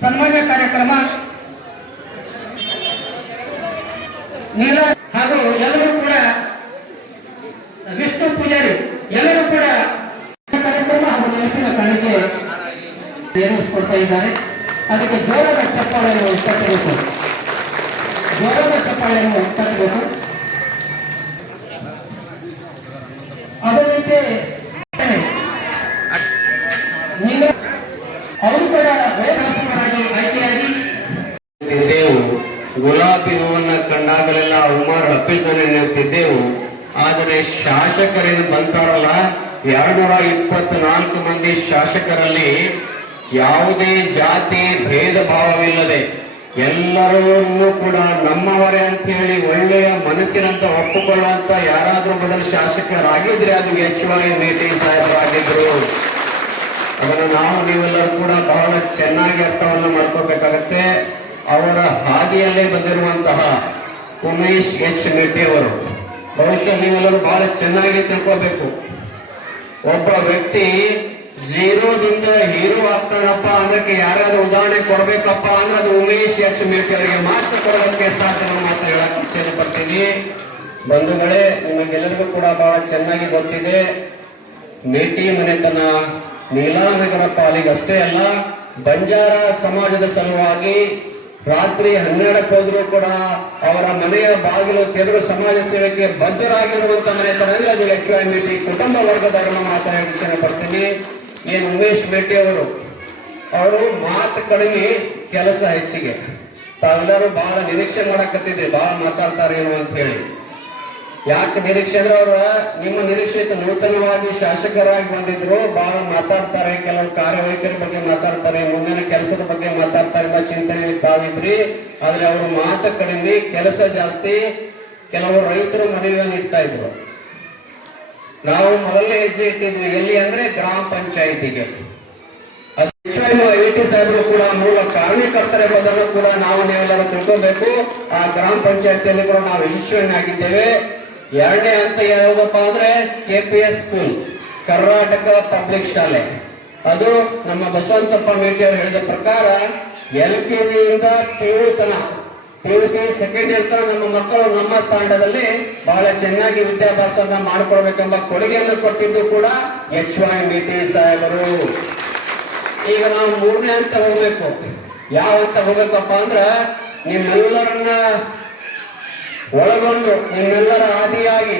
ಸನ್ಮಾನ್ಯ ಕಾರ್ಯಕ್ರಮ ನೀಲ ಹಾಗೂ ಎಲ್ಲರೂ ಕೂಡ ವಿಷ್ಣು ಪೂಜಾರಿ ಎಲ್ಲರೂ ಕೂಡ ಕಾರ್ಯಕ್ರಮ ಹಾಗೂ ನೆನಪಿನ ಕಾಣಿಕೆ ನಿರ್ವಹಿಸಿಕೊಡ್ತಾ ಇದ್ದಾರೆ. ಅದಕ್ಕೆ ಜೋರದ ಚಪ್ಪಾಳೆಯನ್ನು ತಟ್ಟಬೇಕು, ಜೋರದ ಚಪ್ಪಾಳೆಯನ್ನು ತಟ್ಟಬೇಕು. ಅದರಂತೆ ಅವರು ಕೂಡ ವೇದಾಸನರಾಗಿ ಆಯ್ಕೆಯಾಗಿ ಗುಲಾಬಿ ಹೂವನ್ನ ಕಂಡಾಗಲೆಲ್ಲ ಉಮರ್ ಅಪ್ಪಿಲ್ದನೆ ನೆನೆಯುತ್ತಿದ್ದೆವು. ಆದರೆ ಶಾಸಕರಿಂದ ಬಂತಾರಲ್ಲ 224 ಮಂದಿ ಶಾಸಕರಲ್ಲಿ ಯಾವುದೇ ಜಾತಿ ಭೇದ ಭಾವವಿಲ್ಲದೆ ಎಲ್ಲರನ್ನೂ ಕೂಡ ನಮ್ಮವರೇ ಅಂತ ಹೇಳಿ ಒಳ್ಳೆಯ ಮನಸ್ಸಿನಂತ ಒಪ್ಪಿಕೊಳ್ಳುವಂತ ಯಾರಾದ್ರೂ ಮೊದಲು ಶಾಸಕರಾಗಿದ್ರೆ ಅದು HY ಮೇಟಿ ಸಾಹೇಬರಾಗಿದ್ರು. ಅದನ್ನು ನಾವು ನೀವೆಲ್ಲರೂ ಕೂಡ ಬಹಳ ಚೆನ್ನಾಗಿ ಅರ್ಥವನ್ನು ಮಾಡ್ಕೋಬೇಕಾಗತ್ತೆ. ಅವರ ಹಾದಿಯಲ್ಲೇ ಬಂದಿರುವಂತಹ ಉಮೇಶ್ H ಮೇಟಿ ಅವರು ಬಹುಶಃ ನೀವೆಲ್ಲರೂ ಬಹಳ ಚೆನ್ನಾಗಿ ತಿಳ್ಕೋಬೇಕು. ಒಬ್ಬ ವ್ಯಕ್ತಿ ಝೀರೋದಿಂದ ಹೀರೋ ಆಗ್ತಾನಪ್ಪ ಅಂದ್ರೆ ಯಾರಾದ್ರೂ ಉದಾಹರಣೆ ಕೊಡ್ಬೇಕಪ್ಪ ಅಂದ್ರೆ ಅದು ಉಮೇಶ್ H ಮೇಟಿ ಅವರಿಗೆ ಮಾತ್ರ ಕೊಡೋದಕ್ಕೆ ಸಾಧ್ಯ ಮಾತ್ರ ಹೇಳಕ್ ಇಚ್ಛೆ ಪಡ್ತೀನಿ. ಬಂಧುಗಳೇ, ನಿಮಗೆಲ್ಲರಿಗೂ ಕೂಡ ಬಹಳ ಚೆನ್ನಾಗಿ ಗೊತ್ತಿದೆ, ಮೇಟಿ ಮನೆತನ ನೀಲಾನಗರ ಪಾಲಿಗಷ್ಟೇ ಅಲ್ಲ, ಬಂಜಾರ ಸಮಾಜದ ಸಲುವಾಗಿ ರಾತ್ರಿ 12ಕ್ಕೆ ಹೋದ್ರೂ ಕೂಡ ಅವರ ಮನೆಯ ಬಾಗಿಲು ತೆರೆದು ಸಮಾಜ ಸೇವೆಗೆ ಬದ್ಧರಾಗಿರುವಂತ ಮನೆತನ ಅಂದ್ರೆ ಅದು HY ಮೇಟಿ ಕುಟುಂಬ ವರ್ಗದವರನ್ನ ಮಾತಾಡಿ ಇಚ್ಛೆ ಪಡ್ತೀನಿ. ಏನು ಉಮೇಶ್ ಮೇಟಿ ಅವರು ಮಾತು ಕಡಿಮೆ, ಕೆಲಸ ಹೆಚ್ಚಿಗೆ. ತಾವೆಲ್ಲರೂ ಬಹಳ ನಿರೀಕ್ಷೆ ಮಾಡಕತ್ತಿದ್ರಿ, ಬಹಳ ಮಾತಾಡ್ತಾರೇನು ಅಂತ ಹೇಳಿ. ಯಾಕೆ ನಿರೀಕ್ಷೆ ಅಂದ್ರೆ ಅವ್ರ ನಿಮ್ಮ ನಿರೀಕ್ಷೆ ಇತ್ತು, ನೂತನವಾಗಿ ಶಾಸಕರಾಗಿ ಬಂದಿದ್ರು, ಬಹಳ ಮಾತಾಡ್ತಾರೆ, ಕೆಲವು ಕಾರ್ಯವೈಖರಿ ಬಗ್ಗೆ ಮಾತಾಡ್ತಾರೆ, ಮುಂದಿನ ಕೆಲಸದ ಬಗ್ಗೆ ಮಾತಾಡ್ತಾರೆ ಎಂಬ ಚಿಂತನೆ ತಾವಿದ್ರಿ. ಆದ್ರೆ ಅವರು ಮಾತು ಕಡಿಮೆ, ಕೆಲಸ ಜಾಸ್ತಿ. ಕೆಲವರು ರೈತರು ಮನವಿಯನ್ನು ಇಡ್ತಾ ಇದ್ರು. ನಾವು ಮೊದಲನೇ ಹೆಜ್ಜೆ ಇಟ್ಟಿದ್ವಿ ಎಲ್ಲಿ ಅಂದ್ರೆ ಗ್ರಾಮ ಪಂಚಾಯಿತಿಗೆ. HY ಸಾಹೇಬರು ಕೂಡ ಮೂಲ ಕಾರಣಕರ್ತರ ಎಂಬುದನ್ನು ಕೂಡ ನಾವು ನೀವೆಲ್ಲರೂ ತಿಳ್ಕೊಬೇಕು. ಆ ಗ್ರಾಮ ಪಂಚಾಯಿತಿಯಲ್ಲಿ ಕೂಡ ನಾವು ಯಶಸ್ವಿಯಾಗಿದ್ದೇವೆ. ಎರಡನೇ ಹಂತ ಯಾವುದಪ್ಪ ಅಂದ್ರೆ KPS ಸ್ಕೂಲ್, ಕರ್ನಾಟಕ ಪಬ್ಲಿಕ್ ಶಾಲೆ. ಅದು ನಮ್ಮ ಬಸವಂತಪ್ಪ ಮೇಟಿ ಅವರು ಹೇಳಿದ ಪ್ರಕಾರ LKG ಇಂದ PU ತನಕ, PUC ಸೆಕೆಂಡ್ ಇಯರ್ ತನಕ ನಮ್ಮ ಮಕ್ಕಳು ನಮ್ಮ ತಾಂಡದಲ್ಲಿ ಬಹಳ ಚೆನ್ನಾಗಿ ವಿದ್ಯಾಭ್ಯಾಸವನ್ನ ಮಾಡಿಕೊಡ್ಬೇಕೆಂಬ ಕೊಡುಗೆಯನ್ನು ಕೊಟ್ಟಿದ್ದು ಕೂಡ HY ಮೇಟಿ ಸಾಹೇಬರು. ಈಗ ನಾವು ಮೂರನೇ ಹಂತ ಹೋಗ್ಬೇಕು. ಯಾವ ಹಂತ ಹೋಗ್ಬೇಕಪ್ಪ ಅಂದ್ರ ನಿಮ್ಮೆಲ್ಲರನ್ನ ಒಳಗೊಂಡು ನಿಮ್ಮೆಲ್ಲರ ಆದಿಯಾಗಿ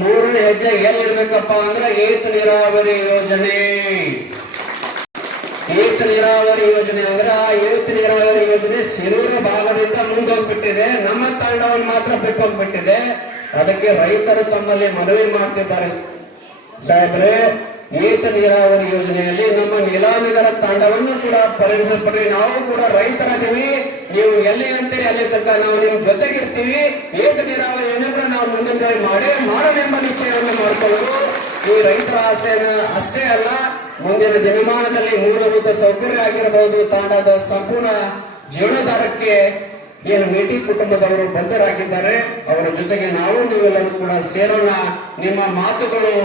ಮೂರನೇ ಹೆಜ್ಜೆ ಎಲ್ಲಿರ್ಬೇಕಪ್ಪ ಅಂದ್ರೆ ಏತ ನೀರಾವರಿ ಯೋಜನೆ. ಏತ ನೀರಾವರಿ ಯೋಜನೆ ಅಂದ್ರೆ ಆ ಏತ ನೀರಾವರಿ ಯೋಜನೆ ಸಿರೂರು ಭಾಗದಿಂದ ಮುಂದೋಗ್ಬಿಟ್ಟಿದೆ, ನಮ್ಮ ತಾಂಡವನ್ನು ಮಾತ್ರ ಬಿಟ್ಟೋಗ್ಬಿಟ್ಟಿದೆ. ಅದಕ್ಕೆ ರೈತರು ತಮ್ಮಲ್ಲಿ ಮನವಿ ಮಾಡ್ತಿದ್ದಾರೆ, ಸಾಹೇಬ್ರೆ ಏತ ನೀರಾವರಿ ಯೋಜನೆಯಲ್ಲಿ ನಮ್ಮ ನೀಲಾನಗರ ತಾಂಡವನ್ನು ಕೂಡ ಪರಿಗಣಿಸಲ್ಪಡ್ರಿ. ನಾವು ಕೂಡ ರೈತರಾದೀವಿ, ನೀವು ಎಲ್ಲಿ ಅಂತೀರಿ ಅಲ್ಲಿ ತನಕ ನಾವು ನಿಮ್ ಜೊತೆಗಿರ್ತೀವಿ. ಏಕ ನೀರಾವರಿ ಏನಾದ್ರೆ ನಾವು ಮುಂದೆ ಮಾಡೋಣ ಎಂಬ ನಿಶ್ಚಯವನ್ನು ಮಾಡಿಕೊಳ್ಳೋದು ಈ ರೈತರ ಆಸೆನ ಅಷ್ಟೇ ಅಲ್ಲ, ಮುಂದಿನ ದಿನಮಾನದಲ್ಲಿ ಮೂಲಭೂತ ಸೌಕರ್ಯ ಆಗಿರಬಹುದು, ತಾಂಡದ ಸಂಪೂರ್ಣ ಜೀವನಾಧಾರಕ್ಕೆ ಏನು ಮೇಟಿ ಕುಟುಂಬದವರು ಬದ್ಧರಾಗಿದ್ದಾರೆ, ಅವರ ಜೊತೆಗೆ ನಾವು ನೀವೆಲ್ಲರೂ ಕೂಡ ಸೇರೋಣ. ನಿಮ್ಮ ಮಾತುಗಳು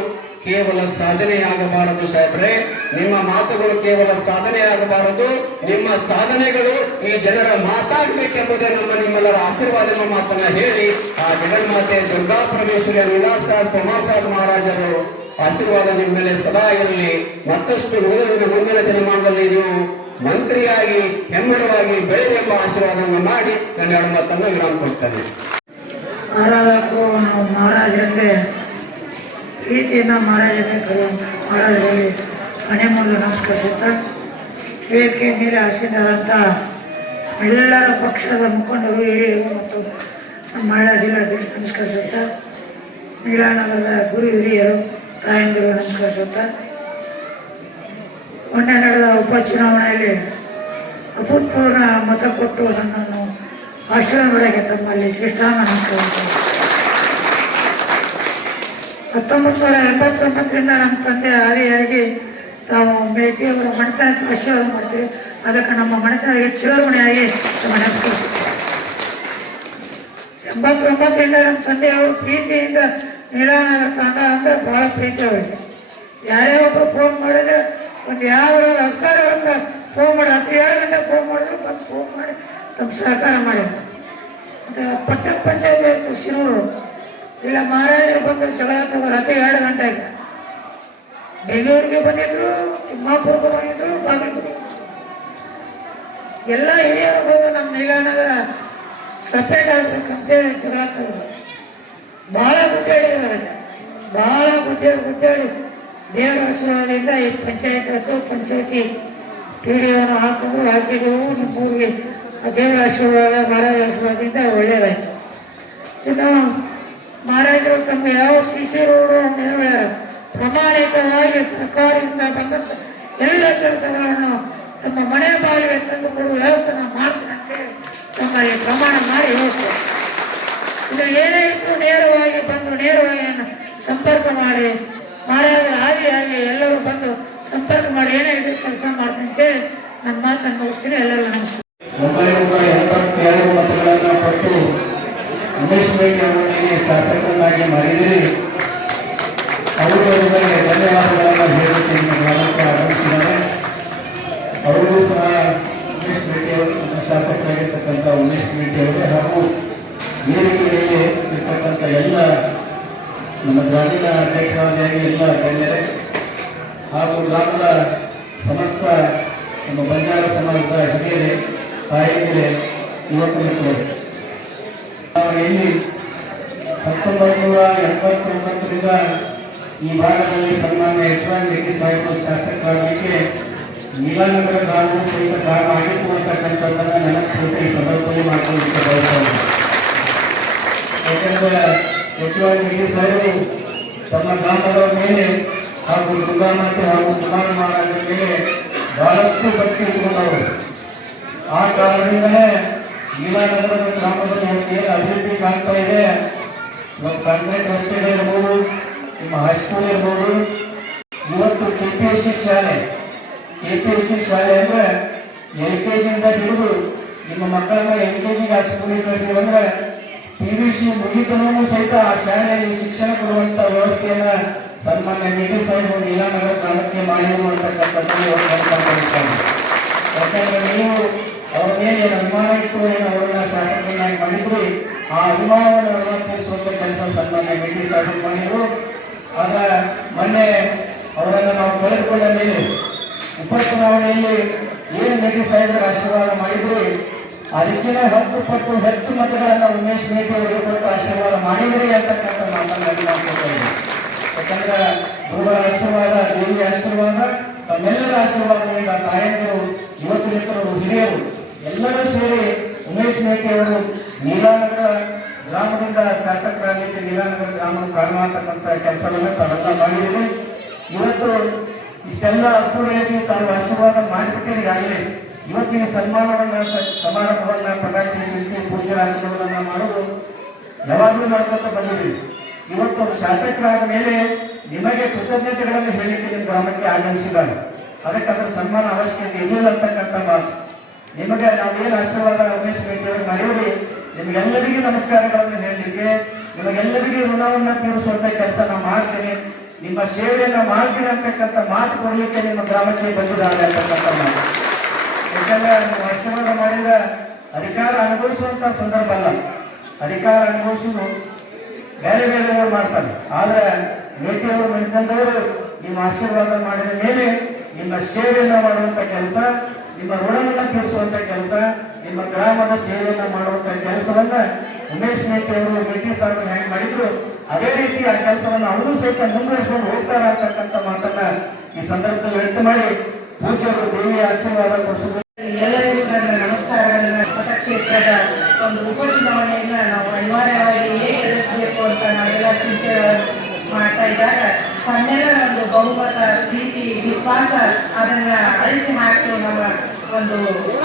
ಕೇವಲ ಸಾಧನೆಯಾಗಬಾರದು ಸಾಹೇಬ್ರೆ, ನಿಮ್ಮ ಮಾತುಗಳು ಕೇವಲ ಸಾಧನೆಯಾಗಬಾರದು, ನಿಮ್ಮ ಸಾಧನೆಗಳು ಈ ಜನರ ಮಾತಾಡಬೇಕೆಂಬುದೇ ನಿಮ್ಮೆಲ್ಲರ ಆಶೀರ್ವಾದ ಎಂಬ ಮಾತನ್ನ ಹೇಳಿ ಆ ಜಗನ್ಮಾತೆ ದುರ್ಗಾ ಪರಮೇಶ್ವರಿಯ ವಿಲಾಸಾದ್ ಪ್ರಮಾಸಾದ್ ಮಹಾರಾಜರು ಆಶೀರ್ವಾದ ನಿಮ್ಮ ಮೇಲೆ ಸದಾ ಇರಲಿ. ಮತ್ತಷ್ಟು ಮುಂದಿನ ದಿನಮಾನದಲ್ಲಿ ನೀವು ಮಂತ್ರಿಯಾಗಿ ಹೆಮ್ಮರವಾಗಿ ಬೆಳೆದು ಎಂಬ ಆಶೀರ್ವಾದವನ್ನು ಮಾಡಿ ನನ್ನ ಎರಡು ಮಾತನ್ನು ವಿರಾಮ ಕೊಡ್ತೇನೆ. ನಾವು ಮಹಾರಾಜರಂದ್ರೆ ಪ್ರೀತಿಯಿಂದ ಮಹಾರಾಜರೇ ಕರೆಯುವಂಥ ಮಹಾರಾಜರಲ್ಲಿ ಮನೆ ಮುಂದೆ ನಮಸ್ಕರಿಸುತ್ತಾ ವೇದಿಕೆ ಮೇಲೆ ಆಸೀನರಾದಂಥ ಎಲ್ಲರ ಪಕ್ಷದ ಮುಖಂಡರು, ಹಿರಿಯರು ಮತ್ತು ನಮ್ಮ ಮಹಿಳಾ ಜಿಲ್ಲಾಧ್ಯಕ್ಷ ನಮಸ್ಕರಿಸುತ್ತಾ, ನೀಲಾನಗರದ ಗುರು ಹಿರಿಯರು ತಾಯಂದಿರು ನಮಸ್ಕರಿಸುತ್ತಾ, ಮೊನ್ನೆ ನಡೆದ ಉಪಚುನಾವಣೆಯಲ್ಲಿ ಅಭೂತಪೂರ್ವ ಮತ ಕೊಟ್ಟು ನನ್ನನ್ನು ಆಶೀರ್ವಾದಕ್ಕೆ ತಮ್ಮಲ್ಲಿ ಶ್ರೇಷ್ಠಾಂಗ ನಮಸ್ಕರಿಸುತ್ತಾರೆ. 1989ರಿಂದ ನಮ್ಮ ತಂದೆ ಆದಿಯಾಗಿ ತಾವು ಮೇಟಿಯವರ ಮನೆತನಕ್ಕೆ ಆಶೀರ್ವಾದ ಮಾಡ್ತೀವಿ. ಅದಕ್ಕೆ ನಮ್ಮ ಮನೆತನಕ್ಕೆ ಚಿರಋಣಿಯಾಗಿ ನಮ್ಮ ನೆನೆಸ್ಕೊಳ್ತೀವಿ. 89ರಿಂದ ನಮ್ಮ ತಂದೆಯವರು ಪ್ರೀತಿಯಿಂದ ನೀಲಾನಗರ ತಾಂಡ ಅಂದರೆ ಭಾಳ ಪ್ರೀತಿ ಅವರಿಗೆ. ಯಾರೇ ಒಬ್ಬರು ಫೋನ್ ಮಾಡಿದ್ರೆ ಒಂದು ಯಾವ ಅಧಿಕಾರಿಗಳ ಫೋನ್ ಮಾಡಿ ರಾತ್ರಿ 7 ಗಂಟೆ ಫೋನ್ ಮಾಡಿದ್ರೆ ಫೋನ್ ಮಾಡಿ ತಮ್ಮ ಸಹಕಾರ ಮಾಡಿದ್ರು. ಮತ್ತು ಪಟ್ಟಣ ಪಂಚಾಯತ್ ಶಿರೂರು ಇಲ್ಲ ಮಹಾರಾಜರು ಬಂದು ಜಗಳ ತಗೋ ರಾತ್ರಿ 2 ಗಂಟೆಗೆ ಬೆಂಗಳೂರಿಗೆ ಬಂದಿದ್ರು, ತಿಮ್ಮಾಪುರಕ್ಕೆ ಬಂದಿದ್ರು, ಬಾಗಲಕೋಟೆ ಎಲ್ಲ ಹಿರಿಯರು ಬಂದು ನಮ್ಮ ನೀಲಾನಗರ ಸಪ್ರೇಟ್ ಆಗ್ಬೇಕಂತೇಳಿ ಜಗಳ ತಗೋರು. ಭಾಳ ಗುದ್ದಾಡಿದ್ದಾರೆ, ಭಾಳ ಗುದ್ದಾಡಿ ದೇವರ ಆಶೀರ್ವಾದದಿಂದ ಈ ಪಂಚಾಯತಿ PDOನ ಹಾಕಿದ್ರು. ನಮ್ಮೂರಿಗೆ ದೇವರ ಆಶೀರ್ವಾದ ಮಹಾರಾಜ ಆಶೀರ್ವಾದದಿಂದ ಒಳ್ಳೆಯದಾಯಿತು. ಇನ್ನು ಮಹಾರಾಜರು ತಮ್ಮ ಯಾವ CC ರೋಡು ಅಂತ ಹೇಳ್ಯಾರ, ಪ್ರಾಮಾಣಿಕವಾಗಿ ಸರ್ಕಾರದಿಂದ ಬಂದಂಥ ಎಲ್ಲ ಕೆಲಸಗಳನ್ನು ತಮ್ಮ ಮನೆ ಬಾಗಿಲಿಗೆ ತಂದು ಕೊಡುವ ವ್ಯವಸ್ಥೆ ನಾವು ಮಾಡ್ತೀನಿ ಅಂತೇಳಿ ತಮ್ಮ ಈ ಪ್ರಮಾಣ ಮಾಡಿ ಹೋಗ್ತಾರೆ. ಇದು ಏನೇ ಇದ್ರೂ ನೇರವಾಗಿ ಬಂದು ನೇರವಾಗಿ ಸಂಪರ್ಕ ಮಾಡಿ ಮಹಾರಾಜರ ಆದಿಯಾಗಿ ಎಲ್ಲರೂ ಬಂದು ಸಂಪರ್ಕ ಮಾಡಿ ಏನೇ ಇದ್ರೂ ಕೆಲಸ ಮಾಡ್ತೀನಿ ಅಂತೇಳಿ ನನ್ನ ಮಾತನ್ನು ಮುಗಿಸ್ತೀನಿ. ಎಲ್ಲರಿಗೂ ನಮಸ್ಕಾರ. 982 ಮತಗಳನ್ನು ಕೊಟ್ಟು ಉಮೇಶ್ ಮೇಟಿ ಅವರಿಗೆ ಶಾಸಕರನ್ನಾಗಿ ಮಾಡಿದರೆ ಅವರು ಅವರಿಗೆ ಧನ್ಯವಾದಗಳನ್ನು ಹೇಳಲಿಕ್ಕೆ ನಿಮ್ಮ ಗ್ರಾಮಕ್ಕೆ ಆಗಮಿಸಿದ್ದಾರೆ. ಅವರಿಗೂ ಸಹ ಉಮೇಶ್ ಮೇಟಿ ಅವರು ಶಾಸಕರಾಗಿರ್ತಕ್ಕಂಥ ಉಮೇಶ್ ಮೇಟಿ ಅವರೇ ಹಾಗೂ ವೇದಿಕೆಯಲ್ಲಿ ಇರ್ತಕ್ಕಂಥ ಎಲ್ಲ ನಮ್ಮ ಗ್ರಾಮೀಣ ಅಧ್ಯಕ್ಷರಾಗಿ ಎಲ್ಲ ಗಣ್ಯರೇ ಹಾಗೂ ಗ್ರಾಮದ ಸಮಸ್ತ ನಮ್ಮ ಬಂಜಾರ ಸಮಾಜದ ಹಿರಿಯರೇ, ತಾಯಂದಿರೇ, ಯುವಕರು ನಾವು ಎಲ್ಲಿ 1989ರಿಂದ ಈ ಭಾಗದಲ್ಲಿ ಸನ್ಮಾನ್ಯ ಯಶವಂತ ರೆಡ್ಡಿ ಸಾಹೇಬರು ಶಾಸಕರಾಗಲಿಕ್ಕೆ ನೀಲಾನಗರ ಗ್ರಾಮವು ಸಹಿತ ಕಾರಣ ಆಗಿತ್ತು ಅಂತಕ್ಕಂಥದ್ದನ್ನು ನನಗೆ ಸಹಿತ ಈ ಸಂದರ್ಭದಲ್ಲಿ ಮಾಡಿಕೊಳ್ಳಲಿಕ್ಕೆ ಬಯಸ್ತಾರೆ. ಯಾಕೆಂದರೆ ಯಶವಂತ ರೆಡ್ಡಿ ಸಾಹೇಬರು ತಮ್ಮ ಗ್ರಾಮದವರ ಮೇಲೆ ಹಾಗೂ ದುರ್ಗಾಮಾತೆ ಹಾಗೂ ಕುಮಾರ ಮಹಾರಾಜರ ಮೇಲೆ ಬಹಳಷ್ಟು ಭಕ್ತಿ ಇಟ್ಟುಕೊಂಡವರು. ಆ ಕಾರಣದಿಂದಲೇ ನೀಲಾನಗರದ ಗ್ರಾಮದಲ್ಲಿ ಏನು ಅಭಿವೃದ್ಧಿ ಆಗ್ತಾ ಇದೆ, ಇವತ್ತು ಕಾಂಕ್ರೀಟ್ ರಸ್ತೆಗಳು ಇರ್ಬೋದು, ನಿಮ್ಮ ಹೈಸ್ಕೂಲ್ ಇರ್ಬೋದು, ಇವತ್ತು KPSC ಶಾಲೆ ಅಂದ್ರೆ LKGಯಿಂದ ಹಿಡಿದು ನಿಮ್ಮ ಮಕ್ಕಳನ್ನ LKGಗೆ ಸ್ಕೂಲಿಗೆ ಕಳಿಸಿ ಅಂದ್ರೆ PVC ಮುಗಿತನೂ ಸಹಿತ ಆ ಶಾಲೆಯಲ್ಲಿ ಶಿಕ್ಷಣ ಕೊಡುವಂತ ವ್ಯವಸ್ಥೆಯನ್ನ ಸನ್ಮಾನ್ಯ ರೆಡ್ಡಿ ಸಾಹೇಬರು ನೀಲಾನಗರ ಗ್ರಾಮಕ್ಕೆ ಮಾಡಿರುವಂತಕ್ಕಂಥದ್ದು. ಯಾಕಂದ್ರೆ ನೀವು ಅವ್ರ ಮೇಲೆ ಏನು ಅಭಿಮಾನ ಇಟ್ಟು ಏನು ಅವರನ್ನ ಶಾಸಕರನ್ನಾಗಿ ಮಾಡಿದ್ರಿ, ಆ ಅಭಿಮಾನವನ್ನು ನಿರ್ವಹಿಸುವಂತ ಕೆಲಸ ಸನ್ಮಾನ್ಯ ರೆಡ್ಡಿ ಸಾಹೇಬರು ಮಾಡಿದ್ರು. ಆಗ ಮೊನ್ನೆ ಅವರನ್ನು ನಾವು ಕಳೆದುಕೊಂಡ ಮೇಲೆ ಉಪಚುನಾವಣೆಯಲ್ಲಿ ಏನು ರೆಡ್ಡಿ ಸಾಹೇಬರ ಆಶೀರ್ವಾದ ಮಾಡಿದ್ರು, ಅದಕ್ಕಿಂತ 10 ಪಟ್ಟು ಹೆಚ್ಚು ಮತಗಳನ್ನು ಉಮೇಶ್ ಮೇಟಿ ಅವರಿಗೆ ಕೊಟ್ಟು ಆಶೀರ್ವಾದ ಮಾಡಿದ್ರಿ ಅಂತಕ್ಕಂಥ ಮಾತನ್ನು ಮಾಡ್ಕೊಳ್ತೇವೆ. ಯಾಕಂದ್ರೆ ಗುರುಗಳ ಆಶೀರ್ವಾದ, ದೇವಿಯ ಆಶೀರ್ವಾದ, ತಮ್ಮೆಲ್ಲರ ಆಶೀರ್ವಾದದಿಂದ ತಾಯಂದಿರು, ಯುವಕ ಮಿತ್ರರು, ಹಿರಿಯರು ಎಲ್ಲರೂ ಸೇರಿ ಉಮೇಶ್ ಮೇಟಿ ಅವರು ನೀಲಾನಗರ ಗ್ರಾಮದಿಂದ ಶಾಸಕರಾಗಲಿಕ್ಕೆ ನೀಲಾನಗರ ಗ್ರಾಮ ಕಾರಣ ಅಂತಕ್ಕಂಥ ಕೆಲಸವನ್ನು ತಾವೆಲ್ಲ ಮಾಡಿದ್ರು. ಇವತ್ತು ಇಷ್ಟೆಲ್ಲ ಅರ್ಥವಾಗಿ ತಾವು ಆಶೀರ್ವಾದ ಮಾಡಿಬಿಟ್ಟಿರಿ. ಆಗಲಿ ಇವತ್ತಿನ ಸಮಾರಂಭವನ್ನ ಪ್ರಕಾಶಿಸಿ ಪೂಜ್ಯರ ಆಶೀರ್ವಾದವನ್ನ ಮಾಡೋದು ಯಾವಾಗಲೂ ಮಾಡ್ಕೊತ ಬಂದಿದ್ದೀವಿ. ಇವತ್ತು ಶಾಸಕರಾದ ಮೇಲೆ ನಿಮಗೆ ಕೃತಜ್ಞತೆಗಳನ್ನು ಹೇಳಲಿಕ್ಕೆ ನಿಮ್ಮ ಗ್ರಾಮಕ್ಕೆ ಆಗಮಿಸಿದ್ದಾರೆ. ಅದಕ್ಕೆ ಅದರ ಸನ್ಮಾನ ಅವಶ್ಯಕತೆ ಇರಲಿಲ್ಲ ಅಂತಕ್ಕಂಥ ಮಾತು. ನಿಮಗೆ ನಾವೇನು ಆಶೀರ್ವಾದ ಉಮೇಶ್ ಮೇಟಿ ಅವರು ಮಾಡಿದ್ರಿ, ನಿಮಗೆಲ್ಲರಿಗೂ ನಮಸ್ಕಾರಗಳನ್ನು ಹೇಳಲಿಕ್ಕೆ, ನಿಮಗೆಲ್ಲರಿಗೂ ಋಣವನ್ನು ತೀರಿಸುವಂತ ಕೆಲಸ ನಾವು ಮಾಡ್ತೇನೆ, ನಿಮ್ಮ ಸೇವೆಯನ್ನು ಮಾಡ್ತೀನಿ ಅಂತಕ್ಕಂಥ ಮಾತು ಕೊಡಲಿಕ್ಕೆ ನಿಮ್ಮ ಗ್ರಾಮಕ್ಕೆ ಬಂದಿದ್ದಾರೆ ಅಂತಕ್ಕಂಥ ಮಾತು. ಯಾಕಂದ್ರೆ ನೀವು ಆಶೀರ್ವಾದ ಮಾಡಿದ ಅಧಿಕಾರ ಅನುಭವಿಸುವಂತ ಸಂದರ್ಭ ಅಲ್ಲ. ಅಧಿಕಾರ ಅನುಭವಿಸುವುದು ಬೇರೆ ಬೇರೆಯವರು ಮಾಡ್ತಾರೆ. ಆದ್ರೆ ಮೇಟಿಯವರು ಮನೆತಂದವರು ನಿಮ್ಮ ಆಶೀರ್ವಾದ ಮಾಡಿದ ಮೇಲೆ ನಿಮ್ಮ ಸೇವೆಯನ್ನು ಮಾಡುವಂತ ಕೆಲಸ, ನಿಮ್ಮ ಋಣವನ್ನು ತೀರಿಸುವಂತ ಕೆಲಸ, ನಿಮ್ಮ ಗ್ರಾಮದ ಸೇವೆಯನ್ನು ಮಾಡುವಂತ ಕೆಲಸವನ್ನ ಉಮೇಶ್ ಮೇಟಿ ಅವರು ಮೇಟಿ ಸಾಹೇಬರು ಹೆಂಗ್ ಮಾಡಿದ್ರು ಅದೇ ರೀತಿ ಆ ಕೆಲಸವನ್ನು ಅವರು ಸಹಿತ ಮುಂದುವರಿಸಿಕೊಂಡು ಹೋಗ್ತಾರೆ ಅಂತಕ್ಕಂಥ ಮಾತನ್ನ ಈ ಸಂದರ್ಭದಲ್ಲಿ ವ್ಯಕ್ತ ಮಾಡಿ ಪೂಜ್ಯರು ದೇವಿಯ ಆಶೀರ್ವಾದ ಕೊಡಿಸಿದ್ರು. ಎಲ್ಲರಿಗೂ ನನ್ನ ನಮಸ್ಕಾರಗಳನ್ನ. ಮತಕ್ಷೇತ್ರದ ಒಂದು ಉಪಚುನಾವಣೆಯನ್ನ ನಾವು ಅನಿವಾರ್ಯವಾಗಿ ಹೇಗೆ ಎದುರಿಸಬೇಕು ಅಂತ ನಾವೆಲ್ಲ ಚಿಂತೆ ಮಾಡ್ತಾ ಇದ್ದಾಗ ತಮ್ಮೆಲ್ಲರ ಒಂದು ಬಹುಮತ, ಪ್ರೀತಿ, ವಿಶ್ವಾಸ ಅದನ್ನ ಅಳಿಸಿ ಹಾಕಿ ನಮ್ಮ ಒಂದು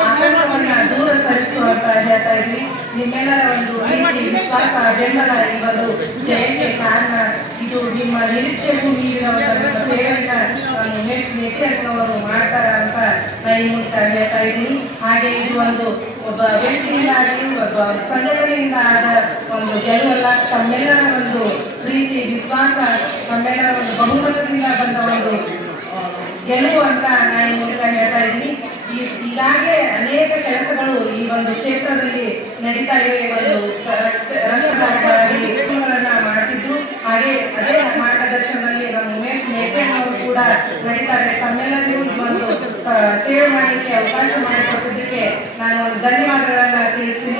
ಆತಂಕವನ್ನ ದೂರ ಸರಿಸು ಅಂತ ಹೇಳ್ತಾ ಇದ್ವಿ. ನಿಮ್ಮೆಲ್ಲರ ಒಂದು ಪ್ರೀತಿ, ವಿಶ್ವಾಸ, ಬೆಂಬಲ ಈ ಒಂದು ಜಯಕ್ಕೆ ಕಾರಣ. ಇದು ನಿಮ್ಮ ನಿರೀಕ್ಷೆಗೂ ಮೀರಿನ ಒಂದು ಸೇವೆಯನ್ನ ಉಮೇಶ್ ಮೇಟಿ ಅವರು ಮಾಡ್ತಾರ ಅಂತ ನಾನು ಈ ಮೂಲಕ ಹೇಳ್ತಾ ಇದ್ದೀನಿ. ಹಾಗೆ ಇದು ಒಂದು ಒಬ್ಬ ವ್ಯಕ್ತಿಯಿಂದಾಗಿ, ಒಬ್ಬ ಸಂಘಟನೆಯಿಂದ ಆದ ಒಂದು ಗೆಲುವಲ್ಲ. ತಮ್ಮೆಲ್ಲರ ಒಂದು ಪ್ರೀತಿ, ವಿಶ್ವಾಸ, ತಮ್ಮೆಲ್ಲರ ಒಂದು ಬಹುಮತದಿಂದ ಬಂದ ಒಂದು ಗೆಲುವು ಅಂತ ನಾನು ಈ ಮೂಲಕ ಹೇಳ್ತಾ ಇದ್ದೀನಿ. ಈಗಾಗಲೇ ಅನೇಕ ಕೆಲಸಗಳು ಈ ಒಂದು ಕ್ಷೇತ್ರದಲ್ಲಿ ನಡೀತಾ ಇವೆ. ಒಂದು ರಸ್ತೆಗಳನ್ನ ಮಾಡ್ತಿದ್ರು, ಹಾಗೆ ಅದೇ ಮಾರ್ಗದರ್ಶನದಲ್ಲಿ ನಮ್ಮ ಉಮೇಶ್ ನೇಪೇಣ್ಣವರು ಕೂಡ ನಡೀತಾರೆ. ತಮ್ಮೆಲ್ಲರಿಗೂ ಈ ಒಂದು ಸೇವೆ ಮಾಡಲಿಕ್ಕೆ ಅವಕಾಶ ಮಾಡಿಕೊಟ್ಟಿದ್ದಕ್ಕೆ ನಾನು ಧನ್ಯವಾದಗಳನ್ನ ತಿಳಿಸ್ತೀನಿ.